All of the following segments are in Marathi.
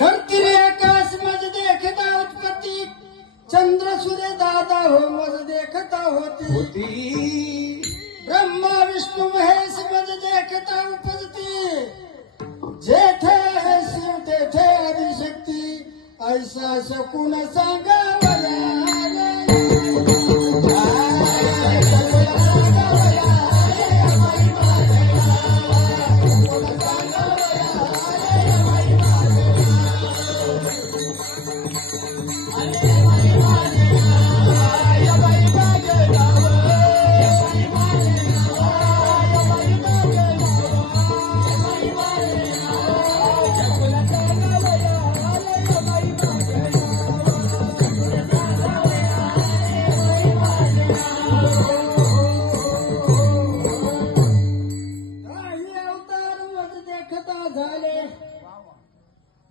धरती रे आकाश मज देखता उत्पत्ति, चंद्र सूर्य दादा हो मज देखता होती। ब्रह्मा विष्णु महेश मज देखता उपजती, जेठे है शिव तेठे आदिशक्ती, ऐसा शकून सांगावया।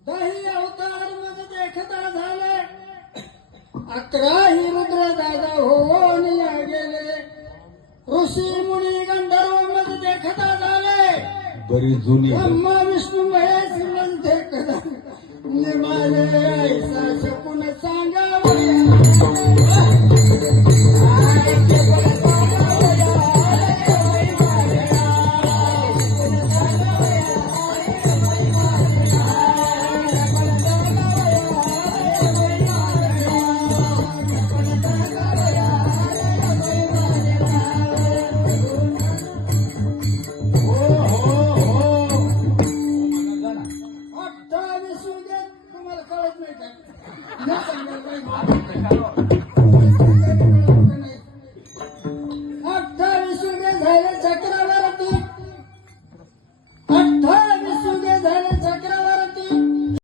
दही अवतार मज देखता झाले, 11 ही रुद्र दादा होऊन या गेले, ऋषी मुनी गंधर्व मज देखता झाले, बरी जुनी ब्रह्मा विष्णु महेश मज देखता निमाले, ऐसा शकून सांगावया। तुम्हाला कळत नाही का?